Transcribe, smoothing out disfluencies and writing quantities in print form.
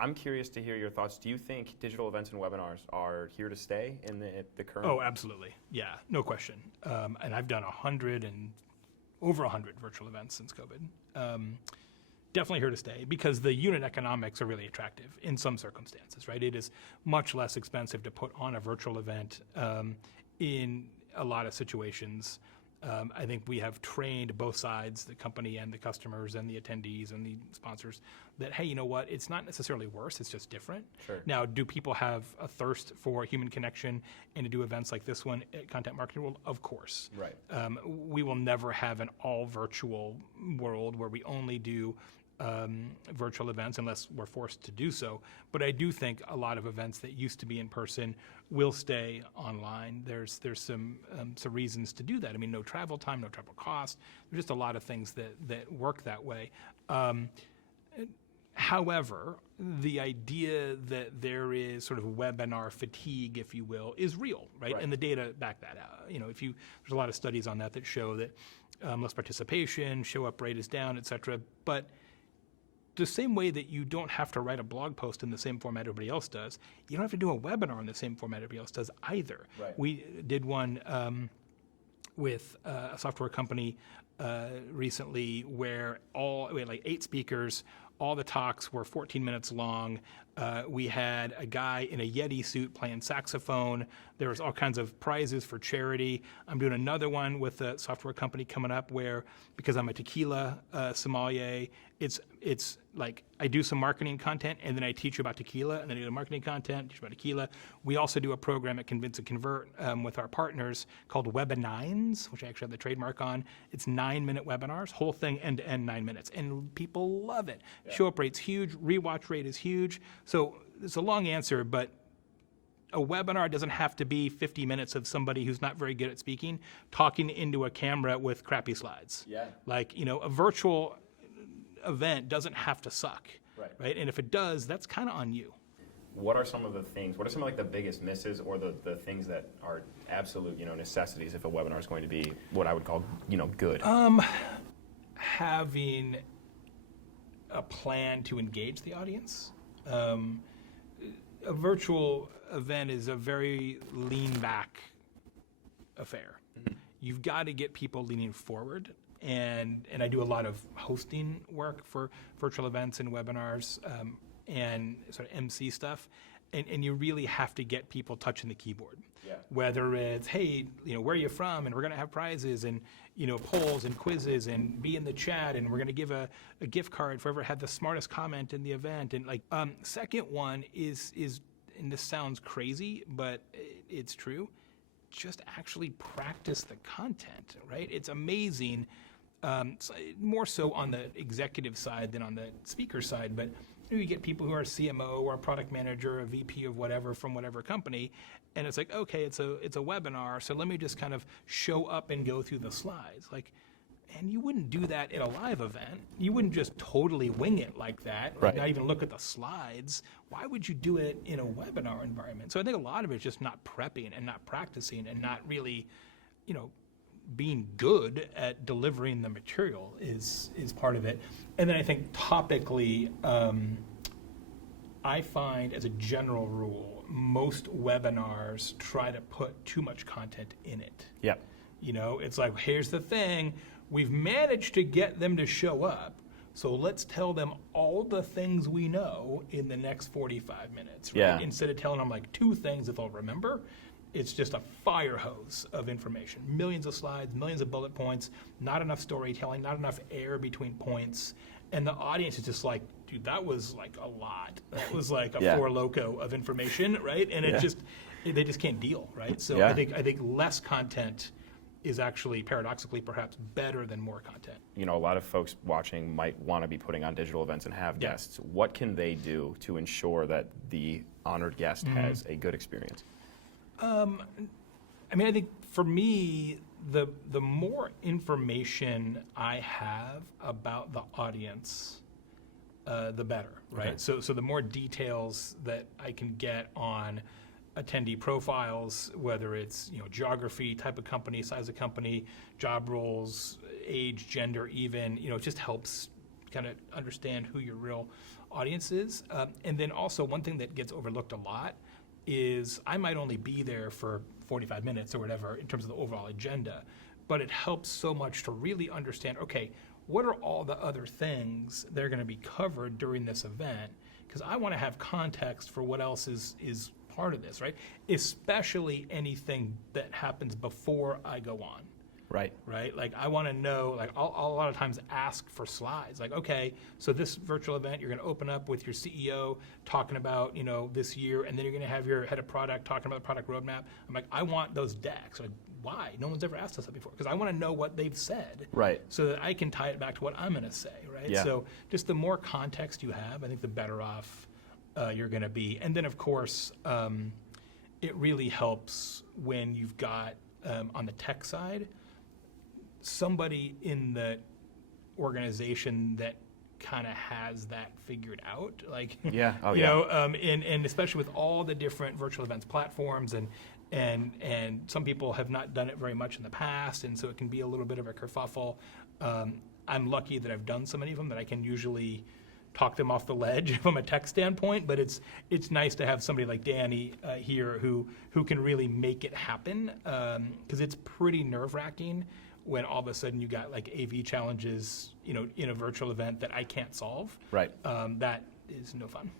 I'm curious to hear your thoughts. Do you think digital events and webinars are here to stay in the current? Oh, absolutely. Yeah, no question. And I've done over 100 virtual events since COVID. Definitely here to stay because the unit economics are really attractive in some circumstances, right? It is much less expensive to put on a virtual event in a lot of situations. I think we have trained both sides, the company and the customers and the attendees and the sponsors, that, hey, you know what, it's not necessarily worse, it's just different. Sure. Now, do people have a thirst for human connection and to do events like this one at Content Marketing World? Of course. Right. We will never have an all virtual world where we only do virtual events unless we're forced to do so. But I do think a lot of events that used to be in person will stay online. There's some reasons to do that. I mean, no travel time, no travel cost. There's just a lot of things that work that way. However, the idea that there is sort of webinar fatigue, if you will, is real, right? And the data back that out. You know, there's a lot of studies on that show that less participation, show up rate is down, et cetera. But the same way that you don't have to write a blog post in the same format everybody else does, you don't have to do a webinar in the same format everybody else does either. Right. We did one with a software company recently where we had like 8 speakers. All the talks were 14 minutes long. We had a guy in a Yeti suit playing saxophone. There was all kinds of prizes for charity. I'm doing another one with a software company coming up where, because I'm a tequila sommelier, it's like I do some marketing content and then I teach you about tequila and then I do the marketing content, teach you about tequila. We also do a program at Convince and Convert with our partners called Webinines, which I actually have the trademark on. It's 9-minute webinars, whole thing end to end 9 minutes, and people love it. Yeah. Show up rate's huge, rewatch rate is huge. So it's a long answer, but a webinar doesn't have to be 50 minutes of somebody who's not very good at speaking talking into a camera with crappy slides. Yeah. Like, a virtual event doesn't have to suck, right? And if it does, that's kind of on you. What are some of like the biggest misses or the things that are absolute, necessities if a webinar is going to be what I would call, good? Having a plan to engage the audience. A virtual event is a very lean back affair. Mm-hmm. You've got to get people leaning forward. And I do a lot of hosting work for virtual events and webinars and sort of MC stuff. And you really have to get people touching the keyboard. Yeah. Whether it's, hey, where are you from? And we're going to have prizes and, polls and quizzes and be in the chat. And we're going to give a gift card for whoever had the smartest comment in the event. And second one is, and this sounds crazy, but it's true, just actually practice the content, right? It's amazing. More so on the executive side than on the speaker side, but you get people who are CMO or a product manager, a VP of whatever from whatever company, and it's like, okay, it's a webinar, so let me just kind of show up and go through the slides. And you wouldn't do that in a live event. You wouldn't just totally wing it like that, right. Not even look at the slides. Why would you do it in a webinar environment? So I think a lot of it is just not prepping and not practicing and not really, being good at delivering the material is part of it. And then I think topically, I find as a general rule, most webinars try to put too much content in it. Yeah. It's like, here's the thing, we've managed to get them to show up, so let's tell them all the things we know in the next 45 minutes, right? Yeah. Instead of telling them like 2 things that they'll remember. It's just a fire hose of information. Millions of slides, millions of bullet points, not enough storytelling, not enough air between points. And the audience is just like, dude, that was like a lot. That was like a Four Loko of information, right? And they just can't deal, right? So I think less content is actually paradoxically perhaps better than more content. A lot of folks watching might want to be putting on digital events and have guests. What can they do to ensure that the honored guest has a good experience? I think for me, the more information I have about the audience, the better, right? Okay. So the more details that I can get on attendee profiles, whether it's geography, type of company, size of company, job roles, age, gender, even, it just helps kind of understand who your real audience is. And then also one thing that gets overlooked a lot is I might only be there for 45 minutes or whatever in terms of the overall agenda, but it helps so much to really understand, okay, what are all the other things that are going to be covered during this event? Because I want to have context for what else is part of this, right? Especially anything that happens before I go on. Right. Right? Like I want to know, like I'll a lot of times ask for slides. Like, okay, so this virtual event, you're going to open up with your CEO talking about, this year, and then you're going to have your head of product talking about the product roadmap. I'm like, I want those decks. Like, why? No one's ever asked us that before. Because I want to know what they've said. Right. So that I can tie it back to what I'm going to say, right? Yeah. So just the more context you have, I think the better off you're going to be. And then, of course, it really helps when you've got, on the tech side, somebody in the organization that kind of has that figured out, like Yeah. Oh, you yeah. know, and especially with all the different virtual events platforms, and some people have not done it very much in the past, and so it can be a little bit of a kerfuffle. I'm lucky that I've done so many of them that I can usually talk them off the ledge from a tech standpoint, but it's nice to have somebody like Danny here who can really make it happen, because it's pretty nerve-wracking when all of a sudden you got like AV challenges, in a virtual event that I can't solve. Right. That is no fun.